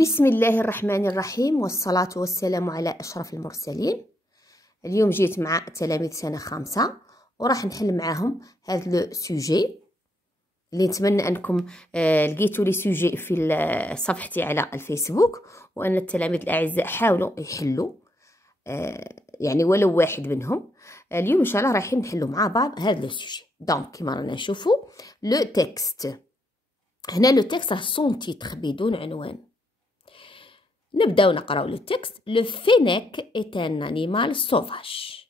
بسم الله الرحمن الرحيم، والصلاة والسلام على أشرف المرسلين. اليوم جيت مع تلاميذ سنة خامسة وراح نحل معاهم هذا لو سوجي اللي نتمنى أنكم لقيتوا لي سوجي في صفحتي على الفيسبوك، وأن التلاميذ الأعزاء حاولوا يحلوا يعني ولو واحد منهم. اليوم إن شاء الله رايحين نحلوا مع بعض هذا لو سوجي. دونك كما رانا نشوفوا لو تكست هنا، لو تكست راه سون تيتر بدون عنوان. نبداو نقراو لو تكست. لو فينيك est un animal sauvage.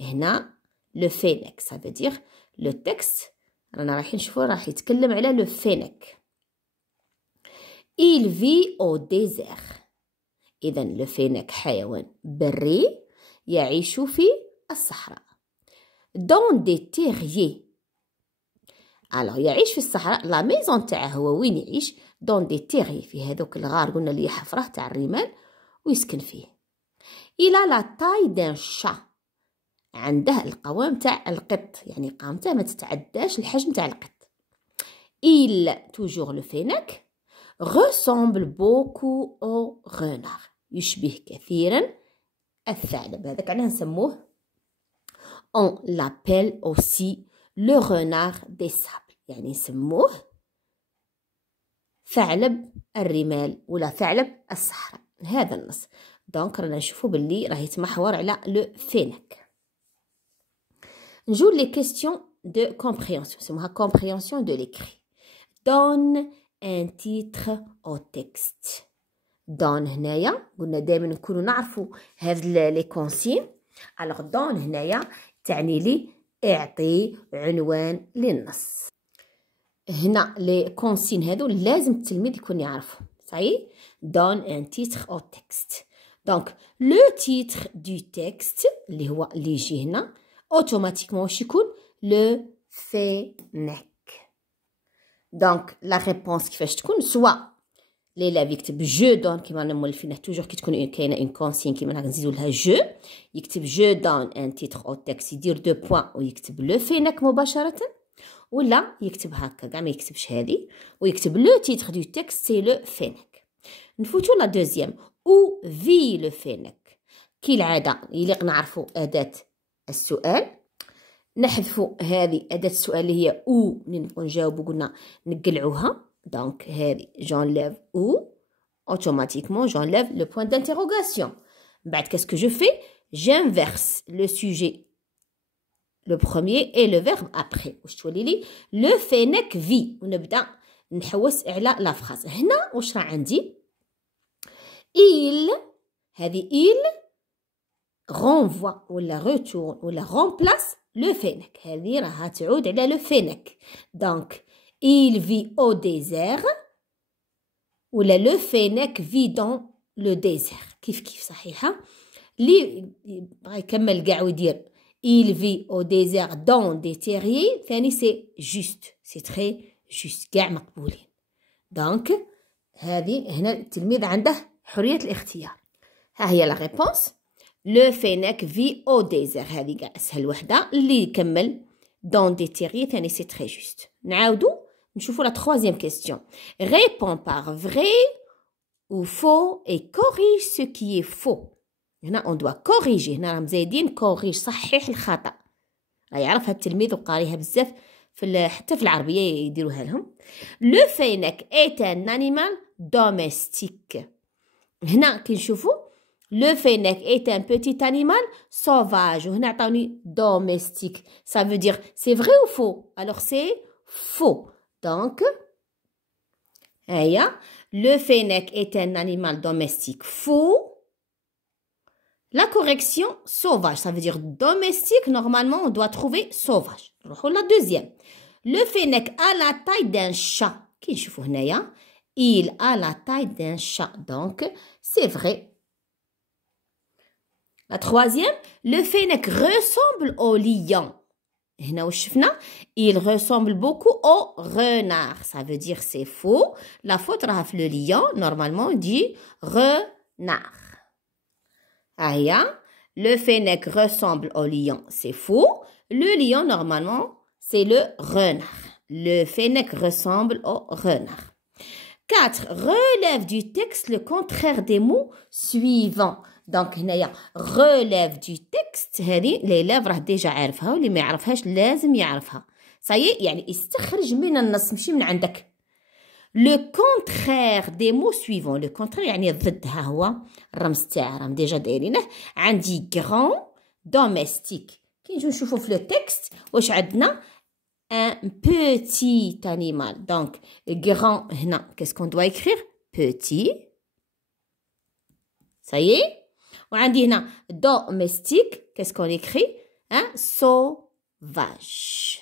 هنا لو فينيك ça veut dire لو تكست رانا رايحين نشوفوا راح يتكلم على لو فينيك. il vit au désert. اذا لو فينيك حيوان بري يعيش في الصحراء. dans des terriers. alors يعيش في الصحراء. لا ميزون تاعه هو وين يعيش؟ دون دي تيغي، في هذوك الغار قلنا اللي حفره تاع الرمال ويسكن فيه. الى لا تاي دان شا، عنده القوام تاع القط، يعني قامته ما تتعداش الحجم تاع القط. il toujours le fennec ressemble beaucoup au renard، يشبه كثيرا الثعلب. هذاك علاه نسموه on l'appelle aussi le renard des sables، يعني نسموه ثعلب الرمال ولا ثعلب الصحراء. هذا النص. دونك رانا نشوفوا باللي راه يتمحور على لو فينيك. نجو لي كيستيون دو كومبريهنسيون، نسموها كومبريهنسيون دو ليكري. دون ان تيتر او تكست. دون هنايا قلنا دائما نكونوا نعرفوا هاد لي كونسين. الوغ دون هنايا تعني لي اعطي عنوان للنص. هنا لي كونسين هادو لازم التلميذ يكون يعرفهم. صحيح. دون ان تيتر او تكست. دونك لو تيتر دو تكست اللي هو اللي يجي هنا اوتوماتيكمون واش يكون؟ لو فينيك. دونك لا ريبونس كيفاش تكون؟ سوا ليلى يكتب جو دون كيما رانا مولفين توجور كي تكون كاينه اون كونسين كيما رانا نزيدو لها جو، يكتب جو دون ان تيتر او تكست يدير دو بوين ويكتب لو فينيك مباشره، ولا يكتب هكا كاع ما يكتبش هذه ويكتب لو تيتر دو تكست سي لو فينيك. نفوتو لا دوزيام او في لو فينيك. كي العاده يليق نعرفوا اداه السؤال، نحذفوا هذه اداه السؤال اللي هي او اللي نبغوا نجاوبوا قلنا نقلعوها. دونك هذه جونليف او اوتوماتيكمون جونليف لو بوين دانتيروغاسيون. بعد كاسكو جو في؟ جانفيرس لو سوجي le premier et le verbe après. واش تولي لي؟ لو فينيك في، ونبدا نحوس على لا فراز. هنا واش راه عندي؟ il، هذه il renvoie ولا retourne ولا remplace لو فينيك، هذه راها تعود على لو فينيك. دونك il vit au désert ولا لو فينيك في دون لو ديزير. كيف كيف صحيحه. اللي بغا يكمل كاع ويدير il vit au désert dans des terriers ثاني سي جوست، سي تري جوست، كاع مقبولين. دونك هذه هنا التلميذ عنده حرية الاختيار. ها هي لا ريبونس. لو فينيك في او ديزير، هذه كاع اسهل وحده. اللي يكمل dans des terriers ثاني سي تري جوست. نعاودو نشوفو لا troisième question. Réponds par vrai ou faux et corrige ce qui est faux. هنا on doit corriger. هنا راهم زايدين كوريج، صحح الخطأ. راه يعرفها التلميذ وقاريها بزاف حتى في العربية يديروها لهم. لو فينيك est un animal domestique. هنا كي نشوفوا لو فينيك est un petit animal sauvage، وهنا عطاوني domestique ça veut dire c'est vrai ou faux. alors c'est faux. donc هيا le fennec est un animal domestique faux. La correction sauvage, ça veut dire domestique. Normalement, on doit trouver sauvage. La deuxième. Le fennec a la taille d'un chat. Qui je vous il a la taille d'un chat. Donc, c'est vrai. La troisième. Le fennec ressemble au lion. Il ressemble beaucoup au renard. Ça veut dire c'est faux. La faute, le lion, normalement, on dit renard. Le fennec ressemble au lion, c'est faux. Le lion, normalement, c'est le renard. Le fennec ressemble au renard. 4 relève du texte le contraire des mots suivants. دونك هنايا relève du texte هذه l'élève راه ديجا عارفها واللي ما يعرفهاش لازم يعرفها. صايي يعني استخرج من النص ماشي من عندك. Le contraire des mots suivants. Le contraire يعني الضد. ها هو الرمز تاعها راهم ديجا دايرينه. عندي grand domestique. كي نجيو نشوفوا في لو تكست واش عندنا un petit animal. Donc grand هنا qu'est-ce qu'on doit écrire petit. Ça y est. وعندي هنا domestique qu'est-ce qu'on écrit un sauvage.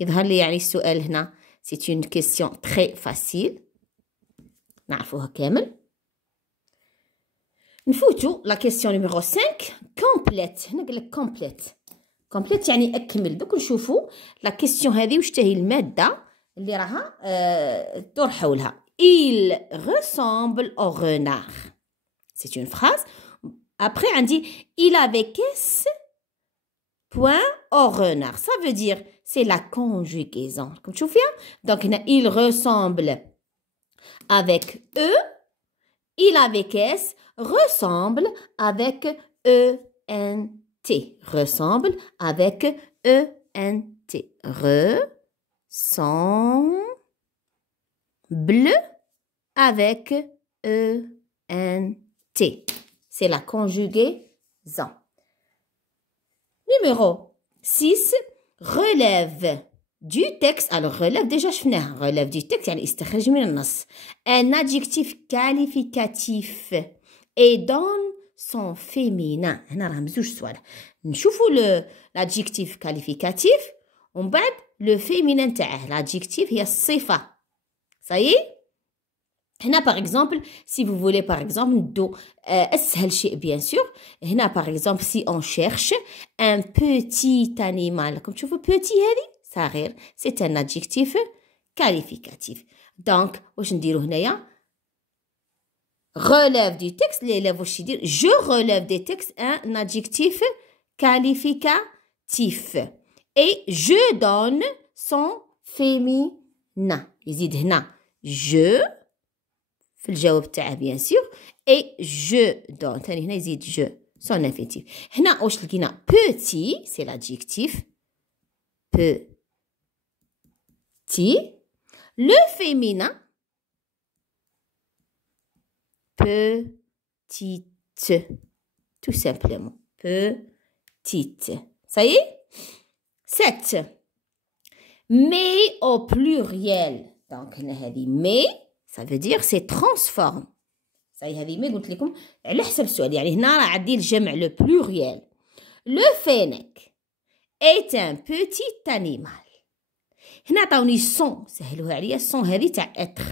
يظهر لي يعني السؤال هنا c'est une question très facile. نعرفوها كامل. نفوتو la question numéro 5 complète. هنا قال لك complète. complète يعني أكمل. دوك نشوفو la question هذه واش تهي المادة اللي راها تدور حولها. Il ressemble au renard. C'est une phrase. Après عندي il avait S point au renard. Ça veut dire c'est la conjugaison. Comme tu vois, donc il ressemble avec E, il avec S, ressemble avec E-N-T. Ressemble avec E-N-T. Ressemble avec E-N-T. C'est la conjugaison. Numéro 6. Relève du texte. Alors, relève déjà شفناها. Relève du texte يعني استخرج من النص. Un adjectif qualificatif et donne son féminin. هنا راهم زوج صوالح. نشوفوا l'adjectif qualificatif ومن بعد le féminin تاعه. L'adjectif هي الصفة. Ça y est. هنا par exemple si vous voulez par exemple ندو أسهل شيء bien sûr. هنا par exemple si on cherche un petit animal comme تشوفوا petit هذه صغير c'est un adjectif qualificatif. donc واش نديرو هنايا relève du texte l'élève واش يدير je relève des textes un adjectif qualificatif et je donne son féminin. يزيد هنا je في الجواب تاعه bien sûr et je donne ثاني هنا يزيد je son infinitif. هنا واش لقينا petit c'est l'adjectif petit le féminin petite tout simplement petite. Ça y est. 7 mais au pluriel. donc هنا هذه mais ça veut dire c'est transforme. صحيح هذه ما قلت لكم على حسب السؤال يعني هنا راه عندي الجمع لو pluriel. Le fennec est un petit animal. هنا عطاوني son سهلوها عليا son هذه تاع être.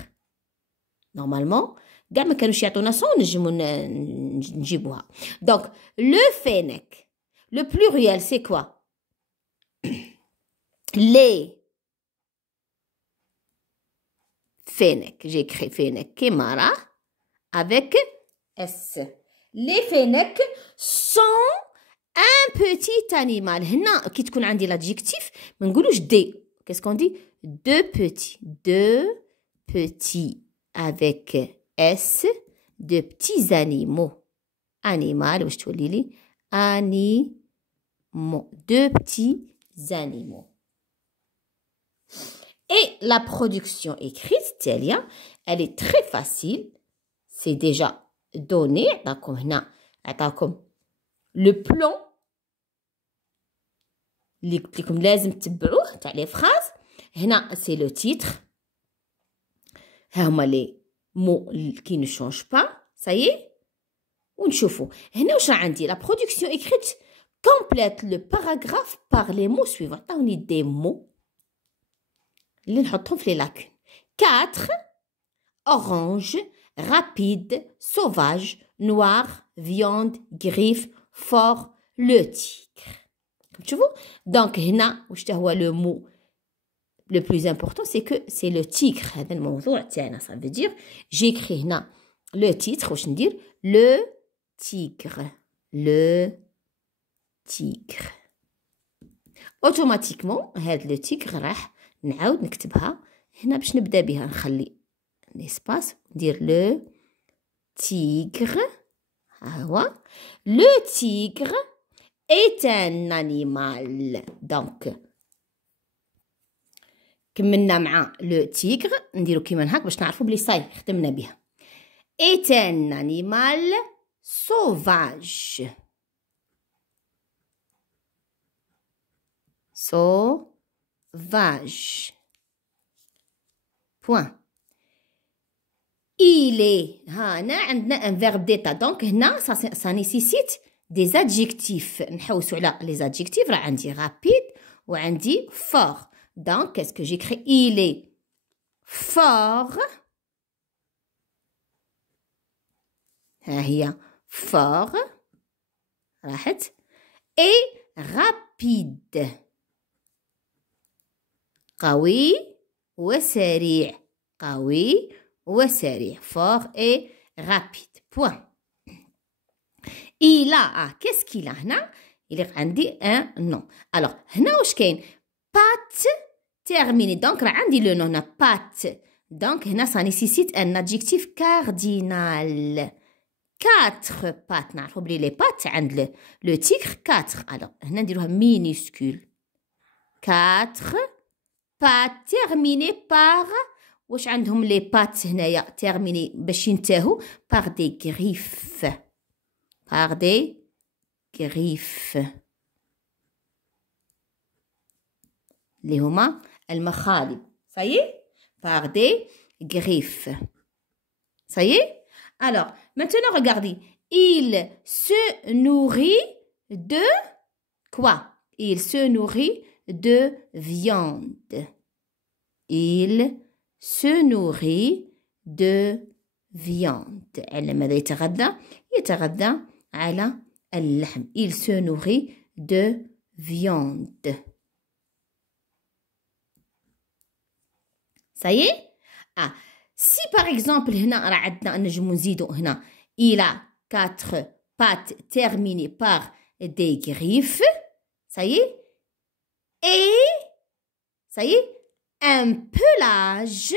نورمالمون كاع ما كانوش يعطونا son نجمو نجيبوها. donc le fennec le pluriel c'est quoi les fennec. j'écris fennec كيما avec S. Les fennecs sont un petit animal. هنا كي تكون عندي l'adjectif ما نقولوش des. qu'est-ce qu'on dit deux petits avec S de petits animaux. animal واش تولي لي animaux. deux petits animaux. Et la production écrite, Télia, elle est très facile. C'est déjà donné. D'accord, d'accord. Le plan. اللي قلت لكم لازم تتبعوه تاع لي فراز. هنا c'est le titre. ها هما لي مو qui ne changent pas. Ça y est. ونشوفوا هنا واش عندي. La production écrite complète le paragraphe par les mots suivants. عطاوني des mots. اللي نحطهم في لي لاكون. 4 orange rapide sauvage noir viande griffe fort le tigre. comme tu vois donc هنا واش هو le mot le plus important c'est que c'est le tigre. هذا الموضوع تاعنا. ça veut dire j'écris هنا le titre واش ندير le tigre automatiquement هذا le tigre راح نعاود نكتبها هنا باش نبدا بها نخلي ليسباس ندير لو تيغر. ها هو لو تيغر est un animal. دونك كملنا مع لو تيغر، نديرو كيما هاك باش نعرفوا بلي صاي خدمنا بها. est un animal sauvage. Sauvage. Point. Il est. هنا عندنا un verbe d'état. Donc هنا ça nécessite des adjectifs. نحوسوا على les adjectifs. راه عندي rapide وعندي fort. Donc qu'est-ce que j'écris? Il est fort. ها هي fort. راحت. Et rapide. قوي وسريع. قوي وسريع. fort et rapide. Point. Il a. qu'est-ce qu'il a هنا؟ il عندي un nom. alors هنا واش كاين؟ pat terminé. donc راه عندي le nom هنا pat. donc هنا ça nécessite un adjectif cardinal. 4 pattes. نعرفوا بلي les pattes عند le tigre 4. alors هنا نديروها minuscule. 4 pattes terminées par. واش عندهم لي بات هنايا تيرميني باش ينتهوا par des griffes. par des griffes اللي هما المخالب. صايي par des griffes. صايي. alors maintenant regardez, il se nourrit de quoi? il se nourrit de viande. il se nourrit de viande. على ماذا يتغذى؟ يتغذى على اللحم. il se nourrit de viande. ça y est. si par exemple هنا راه عندنا نجمو نزيدو هنا il a 4 pattes terminées par des griffes. ça y est. et ça y est un pelage.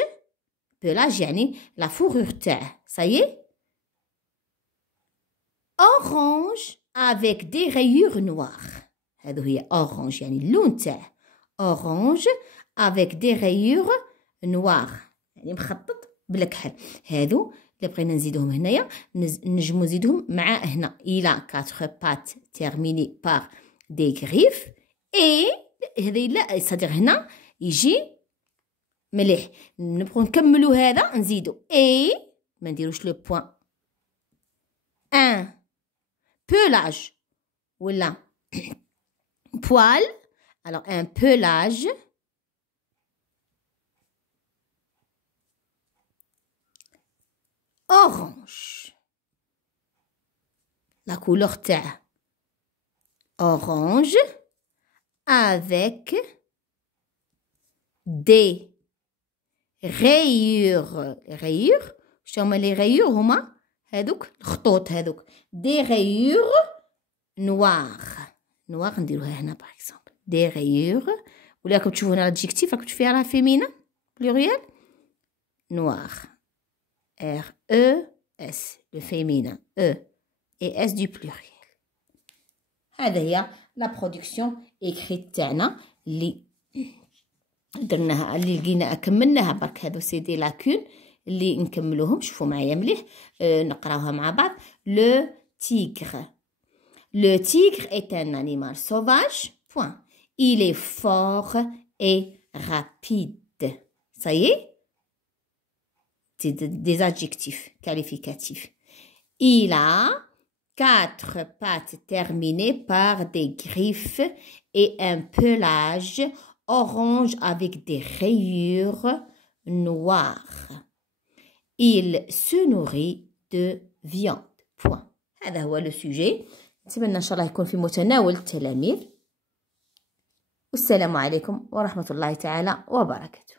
pelage يعني la fourrure تاعه. ça y est. orange avec des rayures noires. هذو هي orange يعني اللون تاعه. orange avec des rayures noires يعني مخطط بالكحل. هذو اللي بغينا نزيدهم هنايا نجمو نزيدهم مع هنا il a 4 pattes terminées par des griffes. et هذا لا صديق هنا يجي مليح. نبغوا نكملوا هذا نزيدوا اي ما نديروش لو بوين. ان pelage ولا poil. alors un pelage orange. la couleur تاعه orange avec des rayures. rayures شو هما لي rayures؟ هما هذوك الخطوط هذوك. des rayures noires. noir نديروها هنا باغ اكزومبل. des rayures. ولا راكم تشوفوا هنا l'adjectif راكم تشوفوا راه فيمينا pluriel. noir. r e s le féminin e et s du pluriel. هذا هي لا برودكسيون écrite تاعنا اللي درناها اللي لقينا كملناها برك. هادو سي دي لاكون اللي نكملوهم. شوفوا معايا مليح نقراوها مع بعض. لو tigre. le tigre est un animal sauvage. point. il est fort et rapide. ça y est. c'est des adjectifs qualificatifs. il a 4 pattes terminées par des griffes et un pelage orange avec des rayures noires. il se nourrit de viande. point. هذا هو لو سوجي. نتمنى ان شاء الله يكون في متناول التلاميذ. والسلام عليكم ورحمة الله تعالى وبركاته.